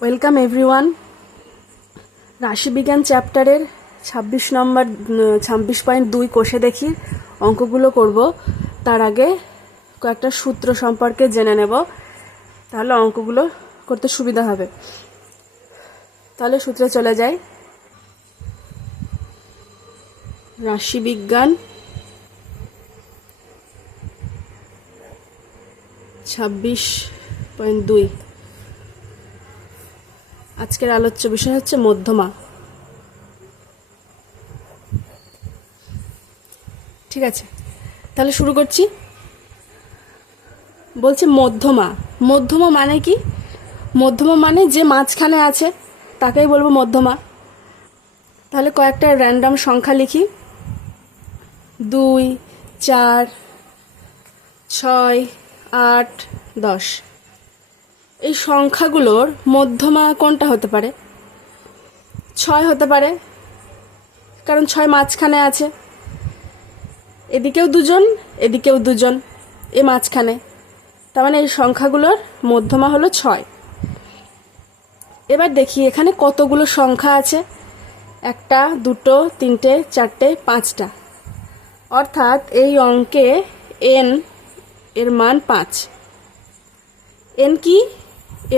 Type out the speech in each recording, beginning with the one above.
Welcome everyone. রাশিবিজ্ঞান চ্যাপ্টারের 26.2 কোষে দেখি অঙ্কগুলো করব। তার আগে কয়েকটা সূত্র সম্পর্কে জেনে নেব, তাহলে অঙ্কগুলো করতে সুবিধা হবে। তাহলে সূত্রে চলে যাই। রাশিবিজ্ঞান 26.2 আজকের আলোচ্য বিষয় হচ্ছে মধ্যমা। ঠিক আছে, তাহলে শুরু করছি। বলছে মধ্যমা। মধ্যমা মানে কি? মধ্যমা মানে যে মাঝখানে আছে তাকেই বলবো মধ্যমা। তাহলে কয়েকটা র্যান্ডম সংখ্যা লিখি। 2, 4, 6, 8, 10। এই সংখ্যাগুলোর মধ্যমা কোনটা হতে পারে? 6 হতে পারে, কারণ 6 মাঝখানে আছে। এদিকেও দুজন, এদিকেও দুজন, এ মাঝখানে। তার মানে এই সংখ্যাগুলোর মধ্যমা হলো 6। এবার দেখি এখানে কতগুলো সংখ্যা আছে। 1, 2, 3, 4, 5টা। অর্থাৎ এই অঙ্কে n এর মান 5। n কি?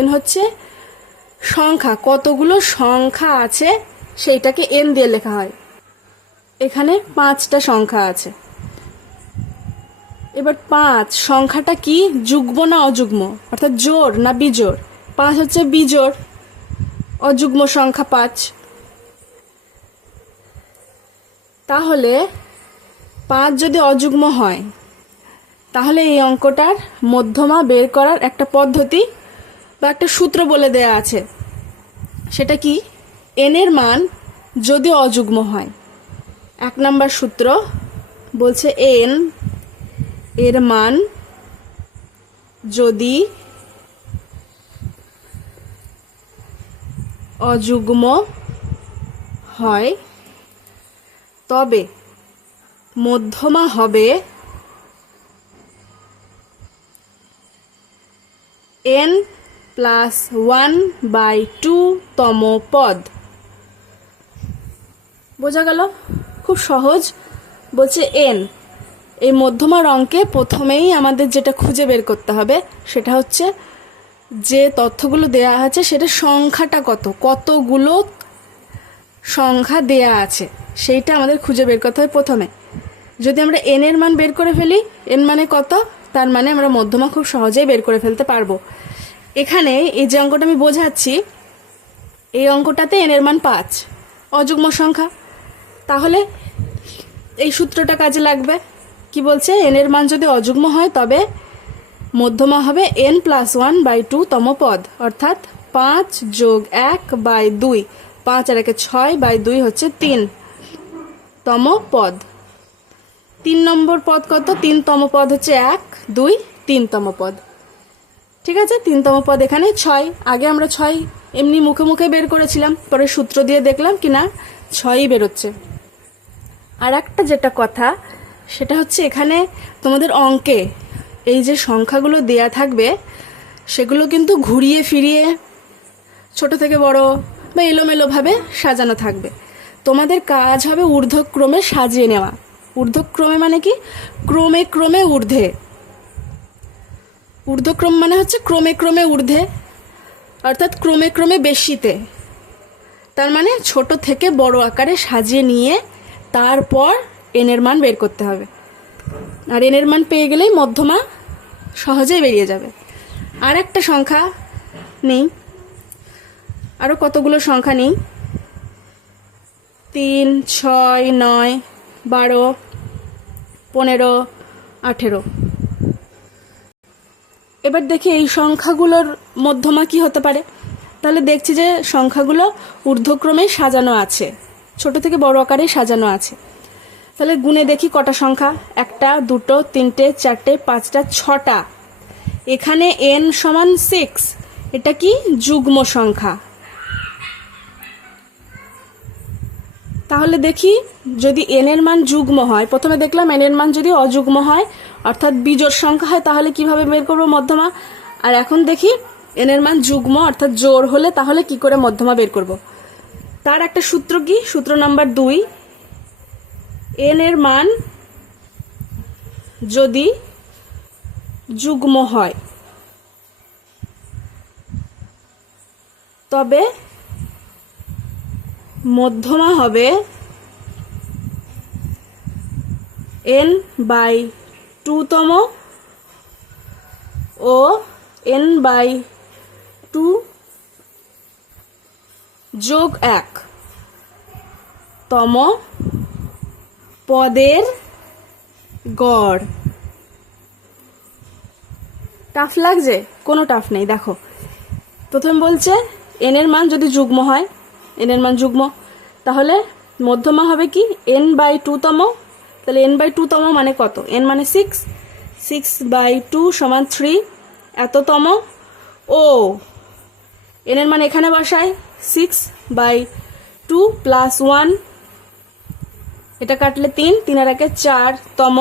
n হচ্ছে সংখ্যা, কতগুলো সংখ্যা আছে সেইটাকে n দিয়ে লেখা হয়। এখানে 5টা সংখ্যা আছে। এবার 5 সংখ্যাটা কি? যুগ্ম না অযুগ্ম? অর্থাৎ জোড় না বিজোড়? 5 হচ্ছে বিজোড়, অযুগ্ম সংখ্যা 5। তাহলে 5 যদি অযুগ্ম হয়, তাহলে এই অঙ্কটার মধ্যমা বের করার একটা পদ্ধতি বা একটা সূত্র বলে দেয়া আছে। সেটা কি? n এর মান যদি অযুগ্ম হয়, 1 নম্বর সূত্র বলছে n এর মান যদি অযুগ্ম হয় তবে মধ্যমা হবে n + 1/2 তম পদ। বোঝা গেল? খুব সহজ। বলছে n, এই মধ্যমার অঙ্কে প্রথমেই আমাদের যেটা খুঁজে বের করতে হবে সেটা হচ্ছে যে তথ্যগুলো দেয়া আছে সেটা সংখ্যাটা কত, কতগুলো সংখ্যা দেয়া আছে সেইটা আমাদের খুঁজে বের করতে হবে প্রথমে। যদি আমরা n এর মান বের করে ফেলি, n মানে কত, তার মানে আমরা মধ্যমা খুব সহজেই বের করে ফেলতে পারবো। এখানে এই যে অঙ্কটা আমি বোঝাচ্ছি, এই অঙ্কটাতে n এর মান 5, অযুগ্ম সংখ্যা। তাহলে এই সূত্রটা কাজে লাগবে। কি বলছে? n এর মান যদি অযুগ্ম হয় তবে মধ্যমা হবে n + 1/2 তম পদ, অর্থাৎ 5 + 1/2। 5 আর 1 6/2 হচ্ছে 3 তম পদ। 3 নম্বর পদ কত? 3 তম পদ হচ্ছে 1, 2, 3 তম পদ। ঠিক আছে, 3 তম পদ এখানে 6। আগে আমরা 6 এমনি মুখে মুখে বের করেছিলাম, পরে সূত্র দিয়ে দেখলাম কিনা 6ই বেরোচ্ছে। আর একটা যেটা কথা সেটা হচ্ছে এখানে তোমাদের অঙ্কে এই যে সংখ্যাগুলো দেয়া থাকবে সেগুলো কিন্তু ঘুরিয়ে ফিরিয়ে ছোট থেকে বড় বা এলোমেলোভাবে সাজানো থাকবে। তোমাদের কাজ হবে ঊর্ধ্বক্রমে সাজিয়ে নেওয়া। ঊর্ধ্বক্রমে মানে কি? ক্রমে ক্রমে ঊর্ধ্বে। ঊর্ধ্বক্রম মানে হচ্ছে ক্রমে ক্রমে ঊর্ধ্বে, অর্থাৎ ক্রমে ক্রমে বেশিতে। তার মানে ছোট থেকে বড় আকারে সাজিয়ে নিয়ে তারপর n এর মান বের করতে হবে। আর n এর মান পেয়ে গেলেই মধ্যমা সহজেই বেরিয়ে যাবে। আর একটা সংখ্যা নেই, আরও কতগুলো সংখ্যা নেই। 3, 6, 9, 12, 15, 18। এবার দেখি এই সংখ্যাগুলোর মধ্যমা কি হতে পারে। তাহলে দেখছি যে সংখ্যাগুলো ঊর্ধ্বক্রমে সাজানো আছে, ছোট থেকে বড় আকারে সাজানো আছে। তাহলে গুণে দেখি কটা সংখ্যা। 1, 2, 3, 4, 5, 6টা। এখানে n = 6, এটা কি? যুগ্ম সংখ্যা। তাহলে দেখি যদি n এর মান যুগ্ম হয়, প্রথমে দেখলাম n এর মান যদি অযুগ্ম হয় অর্থাৎ বিজোড় সংখ্যা হয় তাহলে কিভাবে বের করব মধ্যমা। আর এখন দেখি এন এর মান যুগ্ম অর্থাৎ জোড় হলে তাহলে কি করে মধ্যমা বের করব। তার একটা সূত্র কি, সূত্র নাম্বার 2, এন এর মান যদি যুগ্ম হয় তবে মধ্যমা হবে n/2তম ও n/2 যোগ 1 তম পদের গড়। টাফ লাগছে? কোনো টাফ নেই। দেখো প্রথম বলছে এন এর মান যদি যুগ্ম হয়, এন এর মান যুগ্ম, তাহলে মধ্যমা হবে কি n/2তম। তাহলে n/2তম মানে কত? n মানে 6, 6/2 সমান 3 এততম। ও এন এর মান এখানে বসায় 6/2 প্লাস 1, এটা কাটলে 3, 3 আর 1 4তম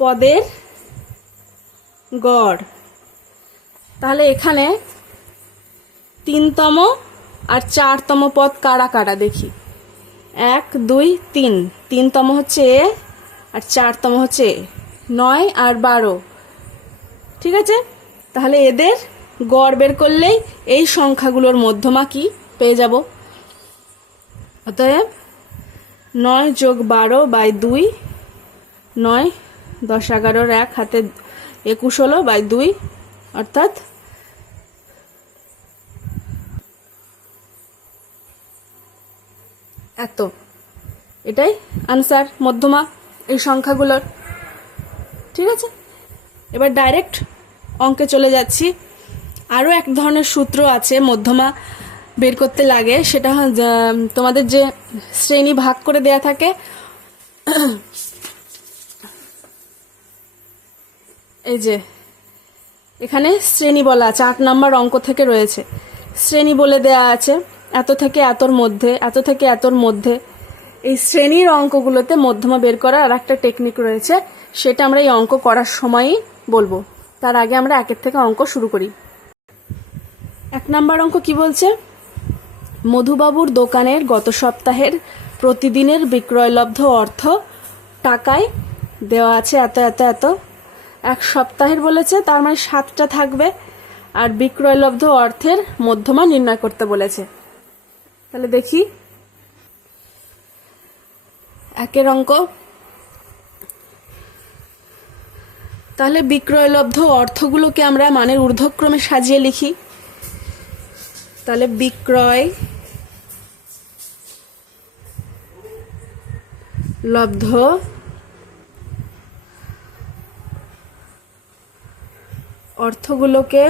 পদের গড়। তাহলে এখানে 3তম আর 4তম পদ কারা কারা দেখি। 1 2 3, 3তম হচ্ছে এ আর 4তম হচ্ছে এ, 9 আর 12। ঠিক আছে, তাহলে এদের গড় বের করলেই এই সংখ্যাগুলোর মধ্যমা কি পেয়ে যাব। অতএব 9 যোগ 12/2, 9 10 11 1 হাতে 21 হলো বাই 2, অর্থাৎ এত। এটাই আনসার, মধ্যমা এই সংখ্যাগুলোর। ঠিক আছে, এবার ডাইরেক্ট অঙ্কে চলে যাচ্ছি। আরও এক ধরনের সূত্র আছে মধ্যমা বের করতে লাগে, সেটা তোমাদের যে শ্রেণী ভাগ করে দেয়া থাকে, এই যে এখানে শ্রেণী বলা আছে, 8 নম্বর অঙ্ক থেকে রয়েছে। শ্রেণী বলে দেয়া আছে এত থেকে এতর মধ্যে, এত থেকে এতর মধ্যে। এই শ্রেণীর অঙ্কগুলোতে মধ্যমা বের করার আর একটা টেকনিক রয়েছে, সেটা আমরা এই অঙ্ক করার সময়ই বলবো। তার আগে আমরা 1 থেকে অঙ্ক শুরু করি। 1 নম্বর অঙ্ক কি বলছে? মধুবাবুর দোকানের গত সপ্তাহের প্রতিদিনের বিক্রয়লব্ধ অর্থ টাকায় দেওয়া আছে এত এত এত। 1 সপ্তাহের বলেছে, তার মানে 7টা থাকবে, আর বিক্রয়লব্ধ অর্থের মধ্যমা নির্ণয় করতে বলেছে। তাহলে দেখি 1 অঙ্ক। তাহলে বিক্রয়লব্ধ অর্থগুলোকে আমরা মানের ঊর্ধ্বক্রমে সাজিয়ে লিখি। তাহলে বিক্রয় লব্ধ অর্থগুলোকে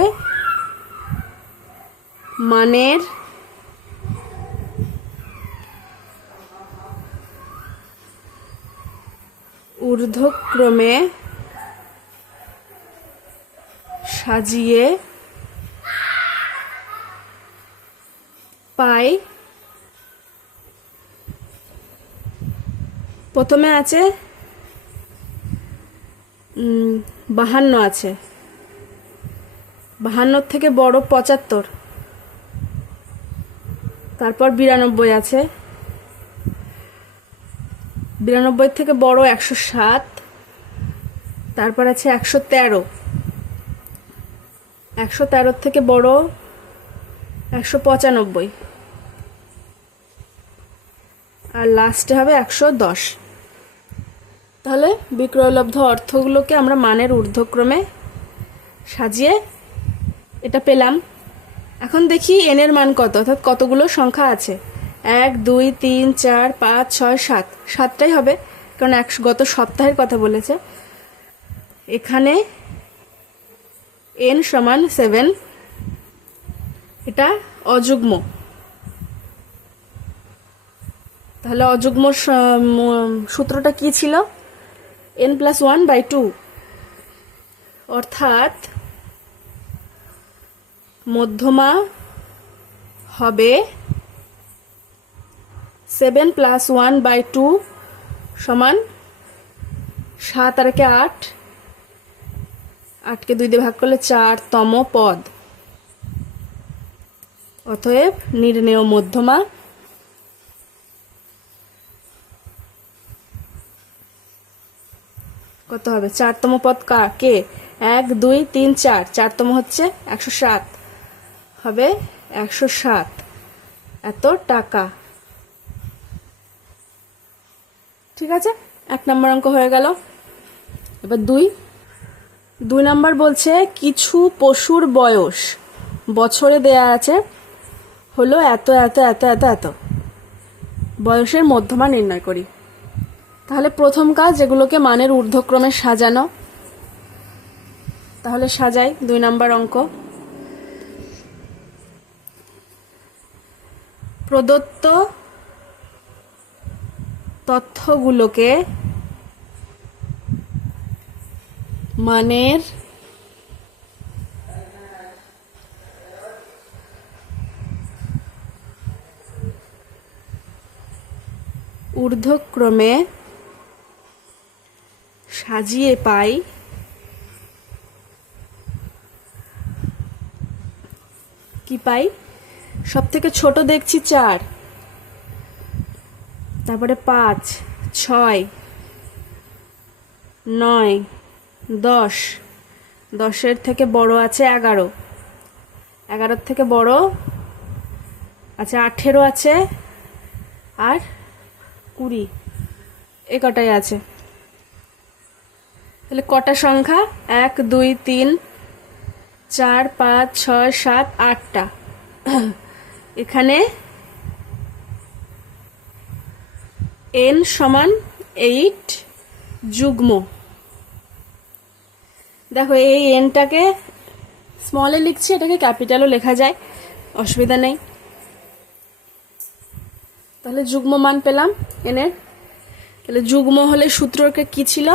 মানের ঊর্ধ্বক্রমে সাজিয়ে পাই। প্রথমে আছে 52 আছে, 52 থেকে বড় 75, তারপর 92 আছে, 92 থেকে বড় 107, তারপর আছে 113, 113 থেকে বড় 195, আর লাস্টে হবে 110। তাহলে বিক্রয়লব্ধ অর্থগুলোকে আমরা মানের ঊর্ধ্বক্রমে সাজিয়ে এটা পেলাম। এখন দেখি এন এর মান কত, অর্থাৎ কতগুলো সংখ্যা আছে। 1 2 3 4 5 6 7, 7টাই হবে, কারণ গত সপ্তাহের কথা বলেছে। এখানে n সমান 7, এটা অযুগ্ম। তাহলে অযুগ্ম সূত্রটা কি ছিল? n+1/2, অর্থাৎ মধ্যমা হবে 7 + 1/2 সমান 7 আর 8, 8কে 2 দিয়ে ভাগ করলে 4তম পদ। অতএব নির্ণেয় মধ্যমা কত হবে? 4তম পদ কে? 1 2 3 4, 4তম হচ্ছে 107, হবে 107 এত টাকা। ঠিক আছে, 1 নম্বর অঙ্ক হয়ে গেল। এবার 2 নম্বর বলছে কিছু পশুর বয়স বছরে দেয়া আছে হলো এত এত এত এত এত, বয়সের মধ্যমা নির্ণয় করি। তাহলে প্রথম কাজ এগুলোকে মানের ঊর্ধ্বক্রমে সাজানো। তাহলে সাজাই 2 নম্বর অঙ্ক। প্রদত্ত তথ্যগুলোকে মানের ঊর্ধ্বক্রমে সাজিয়ে পাই কি পাই? সব থেকে ছোট দেখছি 4, তারপরে 5 6 9 10, 10-এর থেকে বড় আছে 11, 11-এর থেকে বড় আছে 18 আছে, আর 20, এ কটাই আছে। তাহলে কটা সংখ্যা? 1 2 3 4 5 6 7 8টা। এখানে n সমান 8 যুগ্ম। দেখো এই এনটাকে স্মলে লিখছি, এটাকে ক্যাপিটালও লেখা যায়, অসুবিধা নেই। তাহলে যুগ্ম মান পেলাম এনের। তাহলে যুগ্ম হলে সূত্রকে কি ছিল?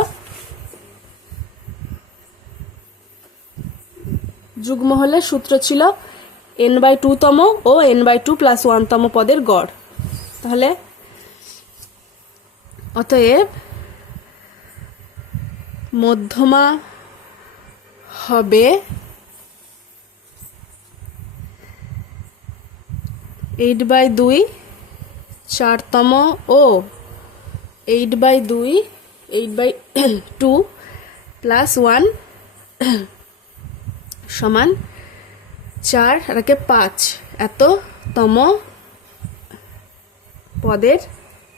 যুগ্ম হলে সূত্র ছিল n/2তম ও n/2 + 1তম পদের গড়। তাহলে অতএব মধ্যমা হবে 8/2 4তম ও 8/2 8/2 + 1 সমান 4 আর 5 এততম পদের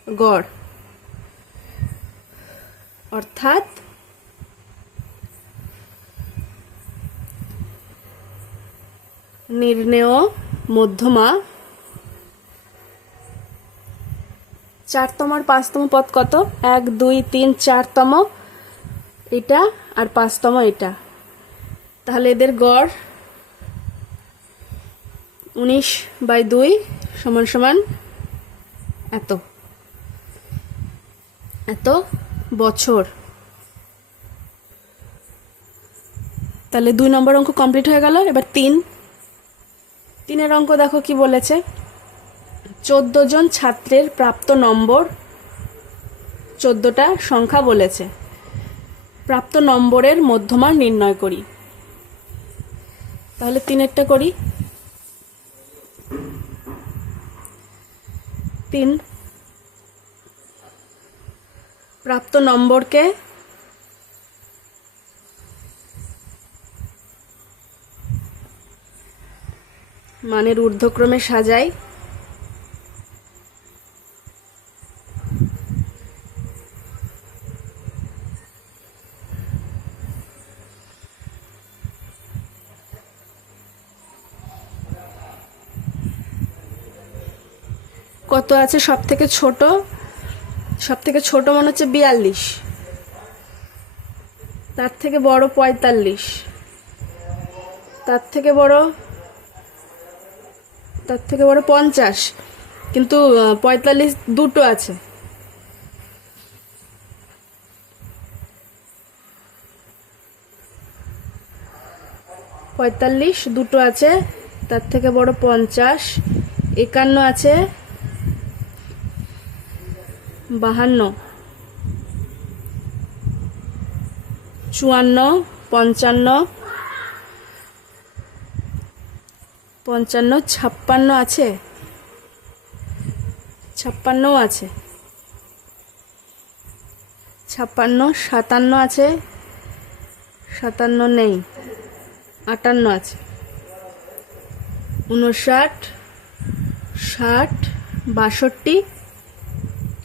গড়। অর্থাৎ নির্ণেয় মধ্যমা 4তম আর 5তম পদ কত? 1 2 3 4তম এটা আর 5তম এটা। তাহলে এদের গড় 19/2 সমান সমান এত এত বছর। তাহলে 2 নম্বর অঙ্ক কমপ্লিট হয়ে গেল। এবার 3-এর অঙ্ক দেখো কি বলেছে। 14 জন ছাত্রের প্রাপ্ত নম্বর, 14টা সংখ্যা বলেছে, প্রাপ্ত নম্বরের মধ্যমা নির্ণয় করি। তাহলে 3-এরটা করি। 3 প্রাপ্ত নম্বরকে মানের ঊর্ধ্বক্রমে সাজাই। কত আছে সব থেকে ছোট? সব থেকে ছোট মনে হচ্ছে 42, তার থেকে বড় 45, তার থেকে বড় 50, কিন্তু 45 দুটো আছে। দুটো আছে, তার থেকে বড় 50, 51 আছে, 52, 54, 55, 55, 56 আছে, 56ও আছে, 56, 57 আছে, 57 নেই, 58 আছে, 59, 60, 62,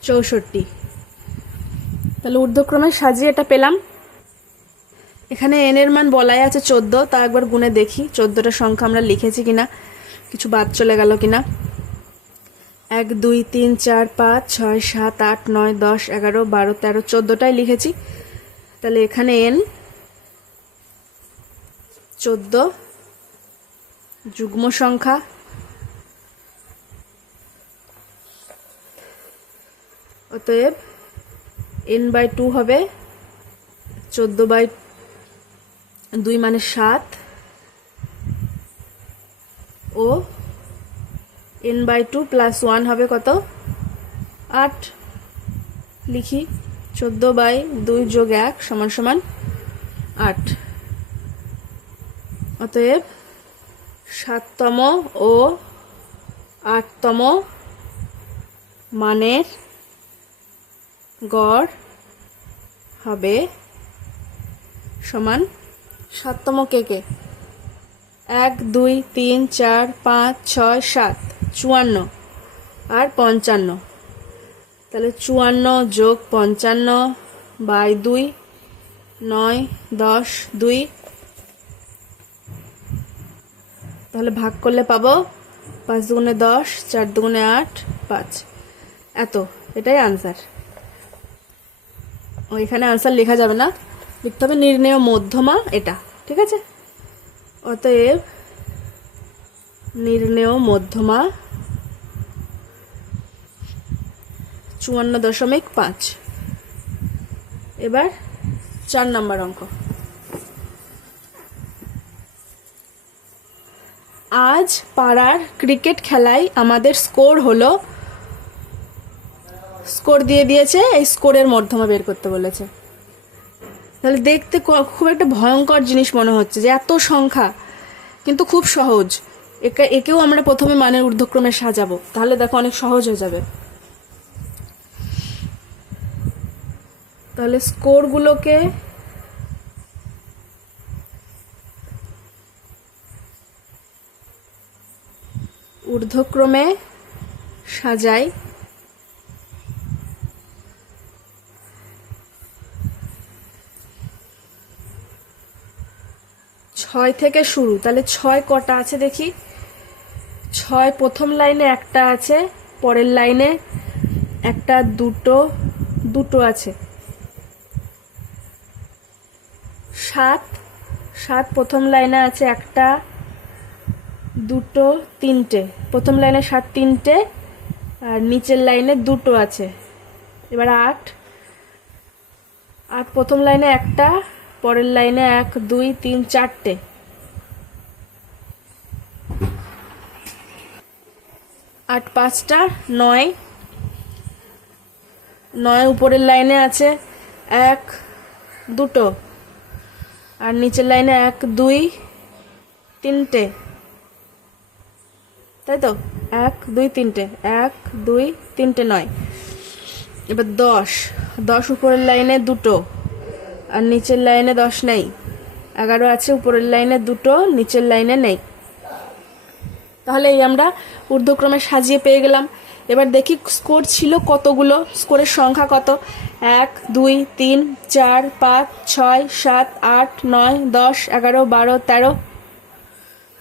64। তাহলে ঊর্ধ্বক্রমে সাজিয়ে এটা পেলাম। এখানে এন এর মান বলাই আছে 14, তা একবার গুণে দেখি 14টা সংখ্যা আমরা লিখেছি কিনা, কিছু বাদ চলে গেল কিনা। 1 2 3 4 5 6 7 8 9 10 11 12 13 14টাই লিখেছি। তাহলে এখানে এন 14 যুগ্ম সংখ্যা, অতএব n/2 হবে 14/2 মানে 7, ও n/2 + 1 হবে কত, 8। লিখি 14/2 + 1 = 8। অতএব 7তম ও 8তম মানের গড় হবে সমান 7তম কে 1 2 3 4 5 6 7 54 আর 55। তাহলে 54 + 55/2 9 10 2। তাহলে ভাগ করলে পাবো 5 দুগুণে 10, 4 দুগুণে 8, 5। এত, এটাই আনসার। ওইখানে আনসার লেখা যাবে না, লিখতে হবে নির্ণেয় মধ্যমা এটা, ঠিক আছে। অতএব নির্ণেয় মধ্যমা 54.5। এবার 4 নম্বর অঙ্ক। আজ পাড়ার ক্রিকেট খেলায় আমাদের স্কোর হলো, স্কোর দিয়ে দিয়েছে, এই স্কোরের মধ্যমা বের করতে বলেছে। তাহলে দেখতে খুব একটা ভয়ঙ্কর জিনিস মনে হচ্ছে যে এত সংখ্যা, কিন্তু খুব সহজ। একেও আমরা প্রথমে মানের ঊর্ধ্বক্রমে সাজাবো, তাহলে দেখো অনেক সহজ হয়ে যাবে। তাহলে স্কোরগুলোকে ঊর্ধ্বক্রমে সাজাই। 6 থেকে শুরু, তাহলে 6 কটা আছে দেখি। 6 প্রথম লাইনে একটা আছে, পরের লাইনে একটা, দুটো আছে। 7 প্রথম লাইনে আছে একটা, দুটো, তিনটে। প্রথম লাইনে 7 তিনটে, আর নিচের লাইনে দুটো আছে। এবার 8 প্রথম লাইনে একটা, পরের লাইনে 1 2 3 4টে। 8 5টা 9 উপরের লাইনে আছে 1 2টো, আর নিচের লাইনে 1 2 3টে, তাই তো 1 2 3টে, 1 2 3টে 9। এবার 10 উপরের লাইনে দুটো, আর নিচের লাইনে 10 নেই। 11 আছে, উপরের লাইনে দুটো, নিচের লাইনে নেই। তাহলে এই আমরা ঊর্ধ্বক্রমে সাজিয়ে পেয়ে গেলাম। এবার দেখি স্কোর ছিল কতগুলো, স্কোরের সংখ্যা কত। 1 2 3 4 5 6 7 8 9 10 11 12 13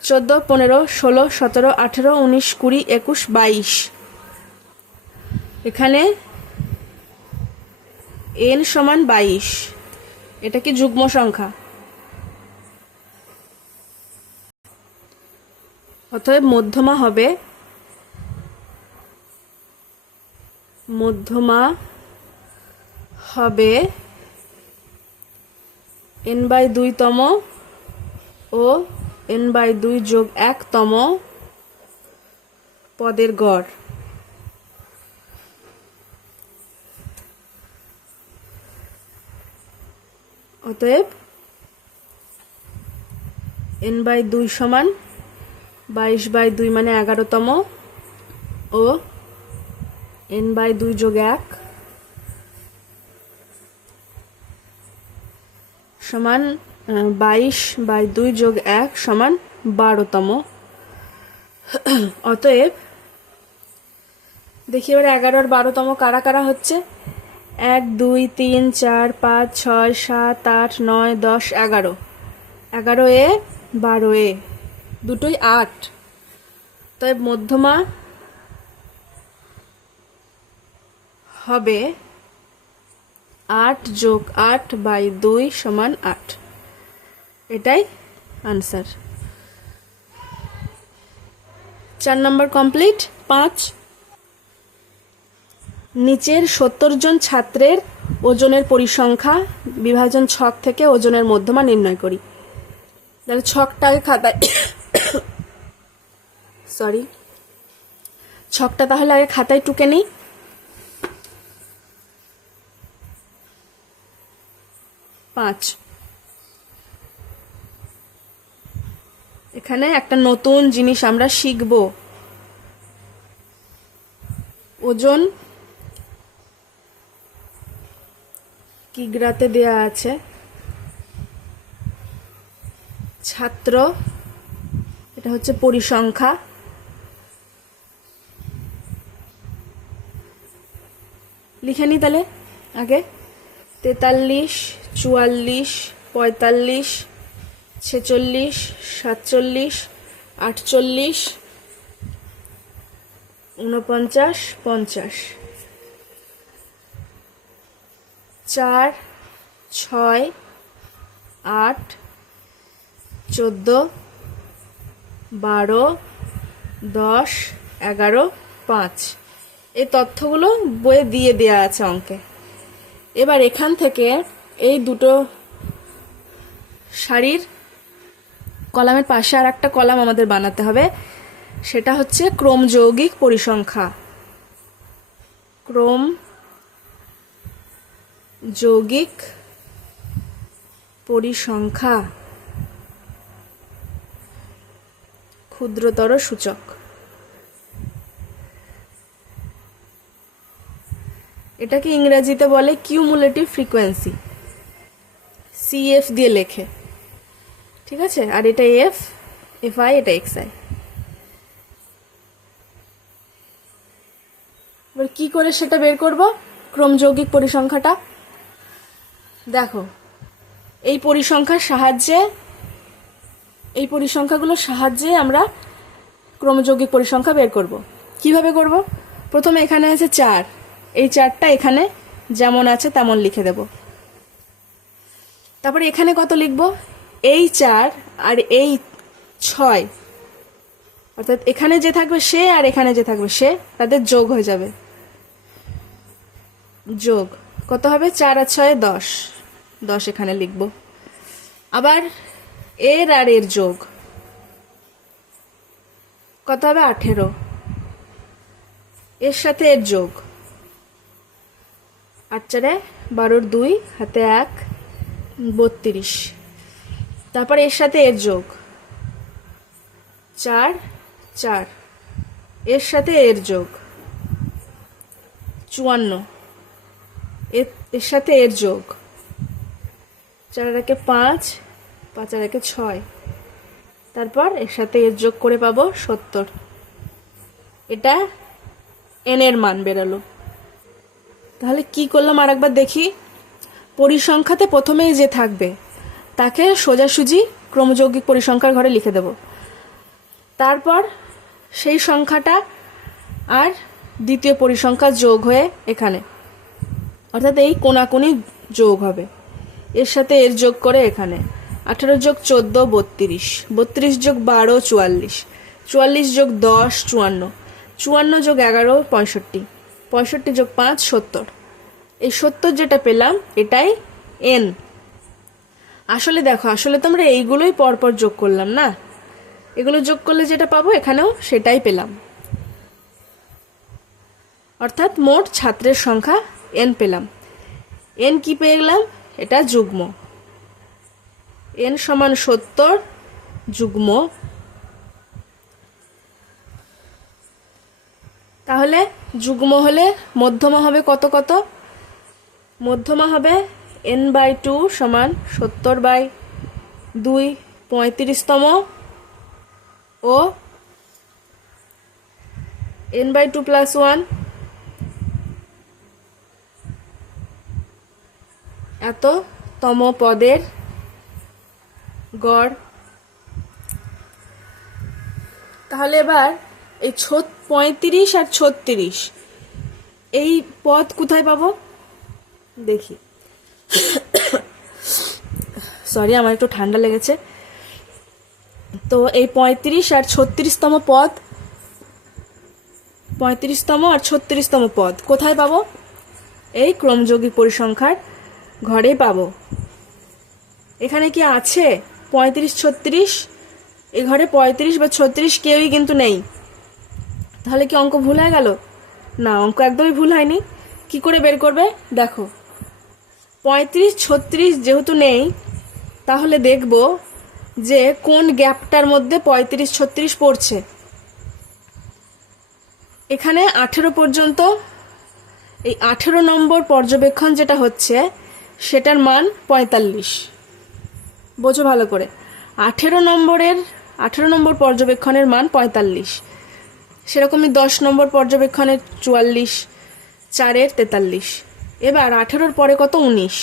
14 15 16 17 18 19 20 21 22। এখানে n = 22। এটা কি যুগ্ম সংখ্যা? অতএব মধ্যমা হবে n/2তম ও n/2 + 1তম পদের গড়। অতএব n/2 = 22/2 মানে 11তম ও n/2 যোগ 1 সমান 22/2 যোগ 1 সমান 12তম। অতএব দেখি এবার 11 আর 12তম কারা কারা হচ্ছে। 1 2 3 4 5 6 7 8 9 10 11। 11 12 দুটোই 8। তাই মধ্যমা হবে 8 যোগ 8/2 সমান 8। এটাই আনসার। 4 নম্বর কমপ্লিট। 5 নিচের 70 জন ছাত্রের ওজনের পরিসংখ্যা বিভাজন ছক থেকে ওজনের মধ্যমা নির্ণয় করি। তাহলে ছকটাকে খাতায় ছকটা তাহলে আগে খাতায় টুকে নিই। 5 এখানে একটা নতুন জিনিস আমরা শিখব। ওজন কিগ্রাতে দেয়া আছে, ছাত্র এটা হচ্ছে পরিসংখ্যা, লিখে নি তাহলে আগে 43 44 45 46 47 48 49 50। 4 6 8 14 12 10 11 5 এই তথ্যগুলো বইয়ে দিয়ে দেয়া আছে অঙ্কে। এবার এখান থেকে এই দুটো সারির কলামের পাশে আর একটা কলাম আমাদের বানাতে হবে, সেটা হচ্ছে ক্রম যৌগিক পরিসংখ্যা। ক্রম যৌগিক পরিসংখ্যা ক্ষুদ্রতর সূচক। এটাকে ইংরেজিতে বলে কিউমুলেটিভ ফ্রিকোয়েন্সি, CF দিয়ে লেখে, ঠিক আছে। আর এটা FI, এটা XI। এবার কি করে সেটা বের করব ক্রম যৌগিক পরিসংখ্যাটা। দেখো এই পরিসংখ্যাগুলোর সাহায্যে আমরা ক্রমযৌগিক পরিসংখ্যা বের করব। কিভাবে করব? প্রথমে এখানে আছে 4, এই 4টা এখানে যেমন আছে তেমন লিখে দেব। তারপরে এখানে কত লিখব? এই 4 আর এই 6, অর্থাৎ এখানে যে থাকবে সে আর এখানে যে থাকবে সে, তাদের যোগ হয়ে যাবে। যোগ কত হবে? 4 আর 6 10, 10 এখানে লিখব। আবার এর আর এর যোগ কত হবে? 18। এর সাথে এর যোগ 8 4 12, 2 হাতে 1 32। তারপর এর সাথে এর যোগ 4 4, এর সাথে এর যোগ 54, এর সাথে এর যোগ 4 আর 1 5, 5 আর 1 6, তারপর এর সাথে এর যোগ করে পাবো 70। এটা n এর মান বেরালো। তাহলে কি করলাম আরেকবার দেখি। পরিসংখ্যাতে প্রথমেই যে থাকবে তাকে সোজাসুজি ক্রমযৌগিক পরিসংখ্যার ঘরে লিখে দেব। তারপর সেই সংখ্যাটা আর দ্বিতীয় পরিসংখ্যা যোগ হয়ে এখানে, অর্থাৎ এই কোণাকুণি যোগ হবে। এর সাথে এর যোগ করে এখানে 18 যোগ 14 32, 32 যোগ 12 44, 44 যোগ 10 54, 54 যোগ 11 65, 65 যোগ 5 70। এই 70 যেটা পেলাম এটাই n। আসলে দেখো, আসলে তো আমরা এইগুলোই পরপর যোগ করলাম না, এগুলো যোগ করলে যেটা পাবো এখানেও সেটাই পেলাম। অর্থাৎ মোট ছাত্রের সংখ্যা n পেলাম। n কি পেয়ে গেলাম? এটা যুগ্ম। n সমান 70 যুগ্ম তাহলে যুগ্ম হলে মধ্যমা হবে কত কত? মধ্যমা হবে n/2 সমান 70/2 35তম ও n/2 + 1 এততম পদের গড়। তাহলে এবার এই 35 আর 36 এই পদ কোথায় পাবো দেখি। সরি, আমার একটু ঠান্ডা লেগেছে। তো এই 35 আর 36তম পদ, 35তম আর 36তম পদ কোথায় পাবো? এই ক্রমযৌগিক পরিসংখ্যার ঘরে পাবো। এখানে কি আছে 35 36? এই ঘরে 35 বা 36 কেউই কিন্তু নেই। তাহলে কি অঙ্ক ভুল হয়ে গেল? না, অঙ্ক একদমই ভুল হয়নি। কি করে বের করবে দেখো, 35 36 যেহেতু নেই, তাহলে দেখব যে কোন গ্যাপটার মধ্যে 35 36 পড়ছে। এখানে 18 পর্যন্ত, এই 18 নম্বর পর্যবেক্ষণ যেটা হচ্ছে সেটার মান 45। বোঝো ভালো করে, 18 নম্বর পর্যবেক্ষণের মান 45। সেরকমই 10 নম্বর পর্যবেক্ষণের 44, 4-এর 43। এবার 18-র পরে কত? 19।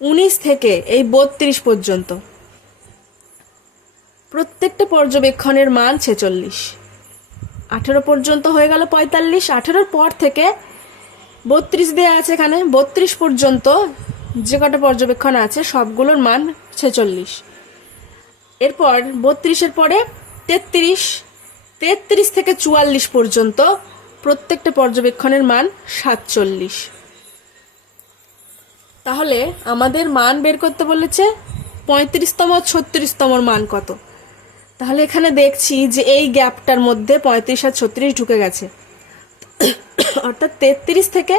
19 থেকে এই 32 পর্যন্ত প্রত্যেকটা পর্যবেক্ষণের মান 46। 18 পর্যন্ত হয়ে গেল 45। 18-র পর থেকে 32 দেওয়া আছে এখানে, 32 পর্যন্ত যে কটা পর্যবেক্ষণ আছে সবগুলোর মান 46। এরপর 32-এর পরে 33, 33 থেকে 44 পর্যন্ত প্রত্যেকটা পর্যবেক্ষণের মান 47। তাহলে আমাদের মান বের করতে বলেছে 35তম 36তমর মান কত। তাহলে এখানে দেখছি যে এই গ্যাপটার মধ্যে 35 আর 36 ঢুকে গেছে, অর্থাৎ 33 থেকে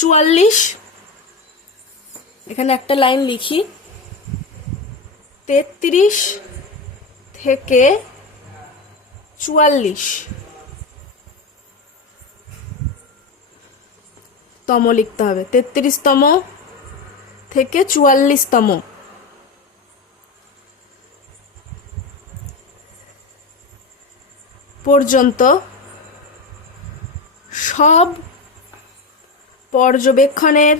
44। এখানে একটা লাইন লিখি, 33 থেকে 44 তম লিখতে হবে। 33তম থেকে 44তম পর্যন্ত সব পর্যবেক্ষণের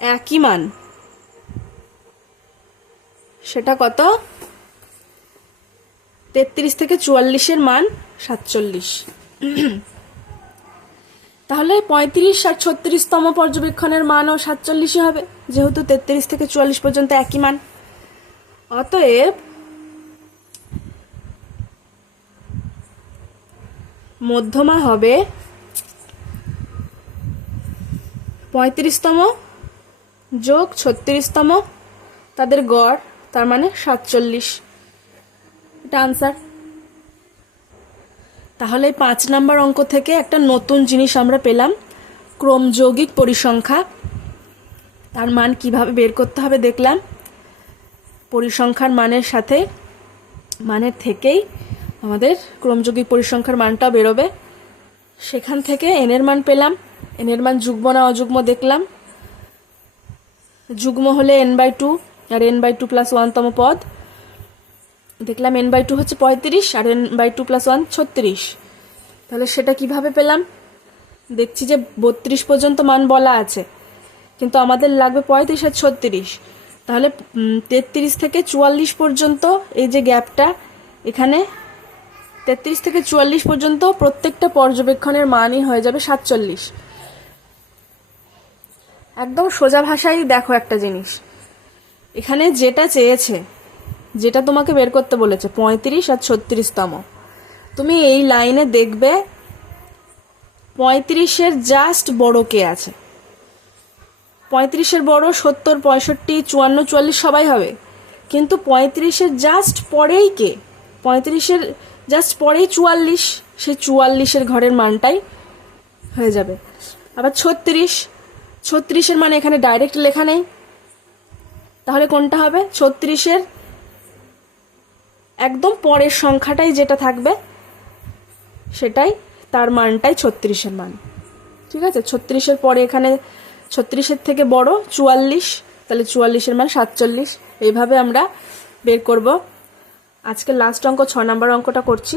একই মান। সেটা কত? 33 থেকে 44-এর মান 47। তাহলে 35 আর 36তম পর্যবেক্ষণের মানও 47 হবে, যেহেতু 33 থেকে 44 পর্যন্ত একই মান। অতএব মধ্যমা হবে 35তম যোগ 36তম, তাদের গড়, তার মানে 47। এটা আনসার। তাহলে 5 নম্বর অঙ্ক থেকে একটা নতুন জিনিস আমরা পেলাম, ক্রমযৌগিক পরিসংখ্যা। তার মান কিভাবে বের করতে হবে দেখলাম। পরিসংখ্যার মানের থেকেই আমাদের ক্রমযৌগিক পরিসংখ্যার মানটাও বেরোবে। সেখান থেকে n এর মান পেলাম। n এর মান যুগ্ম না অযুগ্ম দেখলাম। যুগ্ম হলে n/2 আর n/2 + 1তম পদ দেখলাম। n/2 হচ্ছে 35 আর n/2 + 1 36। তাহলে সেটা কিভাবে পেলাম? দেখছি যে 32 পর্যন্ত মান বলা আছে, কিন্তু আমাদের লাগবে 35 আর 36। তাহলে 33 থেকে 44 পর্যন্ত এই যে গ্যাপটা, এখানে 33 থেকে 44 পর্যন্ত প্রত্যেকটা পর্যবেক্ষণের মানই হয়ে যাবে 47। একদম সোজা ভাষায় দেখো একটা জিনিস, এখানে যেটা চেয়েছে, যেটা তোমাকে বের করতে বলেছে 35 আর 36তম, তুমি এই লাইনে দেখবে 35-এর জাস্ট বড় কে আছে। 35-এর বড় 70 65 54 44 সবাই হবে, কিন্তু 35-এর জাস্ট পরেই কে? 35-এর জাস্ট পরেই 44, সেই 44-এর ঘরের মানটাই হয়ে যাবে। আবার 36-এর মানে এখানে ডাইরেক্ট লেখা নেই, তাহলে কোনটা হবে? 36-এর একদম পরের সংখ্যাটাই যেটা থাকবে সেটাই তার মানটাই 36-এর মান। ঠিক আছে, 36-এর পরে এখানে 36-এর থেকে বড় 44, তাহলে 44-এর মান 47। এইভাবে আমরা বের করব। আজকে লাস্ট অঙ্ক 6 নম্বর অঙ্কটা করছি।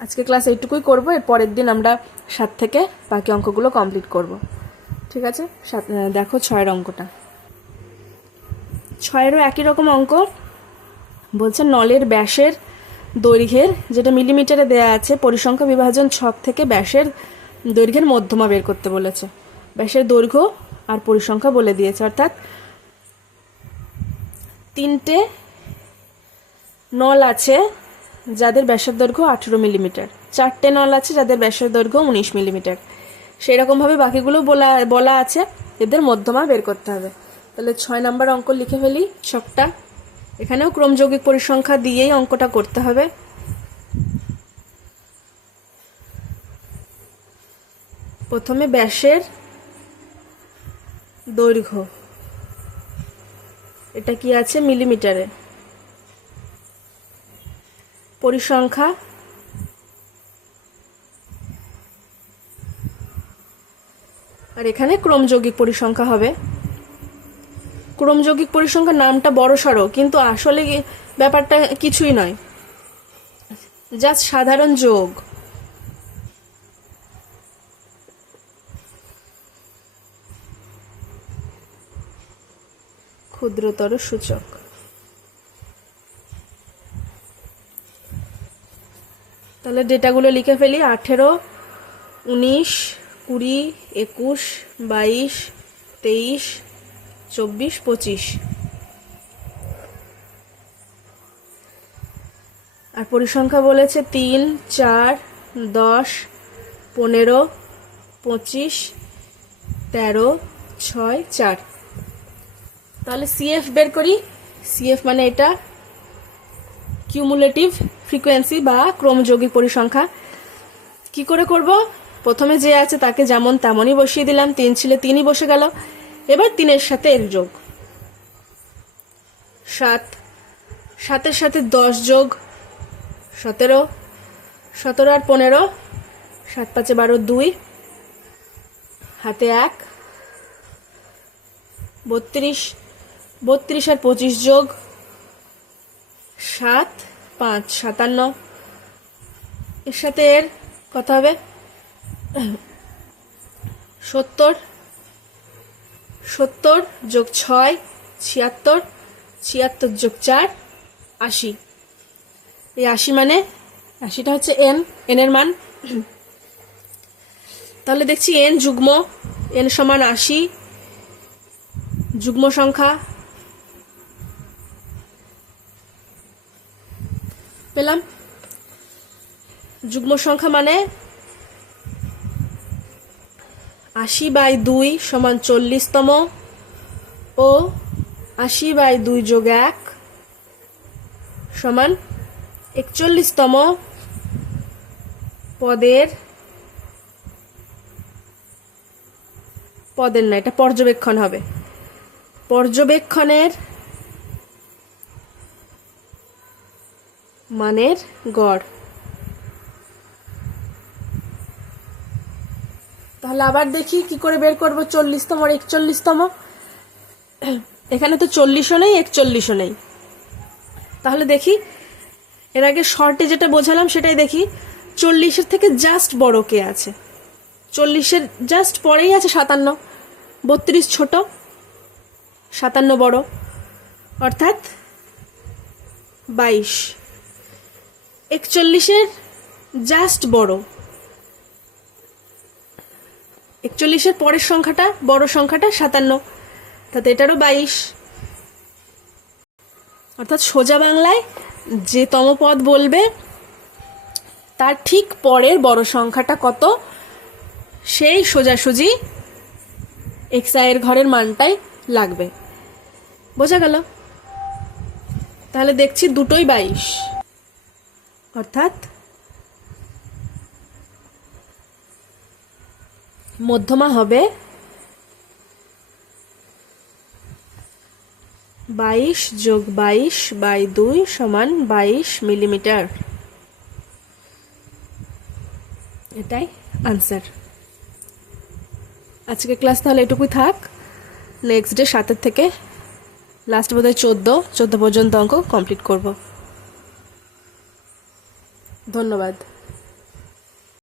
আজকে ক্লাস এইটুকুই করব, এর পরের দিন আমরা 7 থেকে বাকি অঙ্কগুলো কমপ্লিট করব। ঠিক আছে, দেখো 6-এর অঙ্কটা। 6-এরও একই রকম অঙ্ক। বলছে নলের ব্যাসের দৈর্ঘ্যের, যেটা মিলিমিটারে দেয়া আছে, পরিসংখ্যা বিভাজন ছক থেকে ব্যাসের দৈর্ঘ্যের মধ্যমা বের করতে বলেছে। ব্যাসের দৈর্ঘ্য আর পরিসংখ্যা বলে দিয়েছে, অর্থাৎ 3টে নল আছে যাদের ব্যাসের দৈর্ঘ্য 18 মিলিমিটার, 4টে নল আছে যাদের ব্যাসের দৈর্ঘ্য 19 মিলিমিটার। সেই রকমভাবে বাকিগুলো বলা আছে, এদের মধ্যমা বের করতে হবে। তাহলে 6 নম্বর অঙ্ক লিখে ফেলি ছকটা। এখানেও ক্রমযৌগিক পরিসংখ্যা দিয়েই অঙ্কটা করতে হবে। প্রথমে ব্যাসের দৈর্ঘ্য, এটা কি আছে মিলিমিটারে, পরিসংখ্যা আর এখানে ক্রমযৌগিক পরিসংখ্যা হবে। ক্রমযৌগিক পরিসংখ্যার নামটা বড়সড়, কিন্তু আসলে ব্যাপারটা কিছুই নয়, জাস্ট সাধারণ যোগ। ক্ষুদ্রতর সূচক। তাহলে ডেটাগুলো লিখে ফেলি। 18, 19, 20, 21, 22, 23, 24, 25। আর পরিসংখ্যা বলেছে 3, 4, 10, 15, 25, 13, 6, 4। তাহলে সিএফ বের করি। সিএফ মানে এটা কিউমুলেটিভ ফ্রিকোয়েন্সি বা ক্রমযৌগিক পরিসংখ্যা। কি করে করব? প্রথমে যে আছে তাকে যেমন তেমনই বসিয়ে দিলাম, 3 ছিল 3ই বসে গেল। এবার 3-এর সাথে এর যোগ 7, 7-এর সাথে 10 যোগ 17, 17 আর 15, 7 5 12, 2, হাতে 1, 32, 32 আর 25 যোগ 7, 5, 57। এর সাথে এর কত হবে? 70, 70 যোগ 6, 76, 76 যোগ 4, 80। এই 80 মানে 80টা হচ্ছে এন, এর মান। তাহলে দেখছি এন যুগ্ম, এন সমান 80 যুগ্ম সংখ্যা পেলাম। যুগ্ম সংখ্যা মানে 80/2 সমান 40তম ও 80/2 যোগ 1 সমান 41তম পদের না, এটা পর্যবেক্ষণ হবে। পর্যবেক্ষণের মানের গড়। তাহলে আবার দেখি কি করে বের করব 40তম আর 41তম। এখানে তো 40ও নেই 41ও নেই। তাহলে দেখি, এর আগে শর্টে যেটা বোঝালাম সেটাই দেখি। 40-এর থেকে জাস্ট বড় কে আছে? 40-এর জাস্ট পরেই আছে 57, 32 ছোট, 57 বড়, অর্থাৎ 22। 41-এর জাস্ট বড়, 41-এর পরের সংখ্যাটা বড় সংখ্যাটা 57, তাতে এটারও 22। অর্থাৎ সোজা বাংলায় যে তম পদ বলবে তার ঠিক পরের বড় সংখ্যাটা কত, সেই সোজাসুজি xi এর ঘরের মানটাই লাগবে। বোঝা গেল? তাহলে দেখছি দুটোই 22, অর্থাৎ মধ্যমা হবে 22 যোগ 22 বাই 2 সমান 22 মিলিমিটার। এটাই আনসার। আজকে ক্লাস তাহলে এটুকুই থাক। নেক্সট ডে 7 থেকে লাস্ট বোধহয় 14 পর্যন্ত অঙ্ক কমপ্লিট করব। ধন্যবাদ।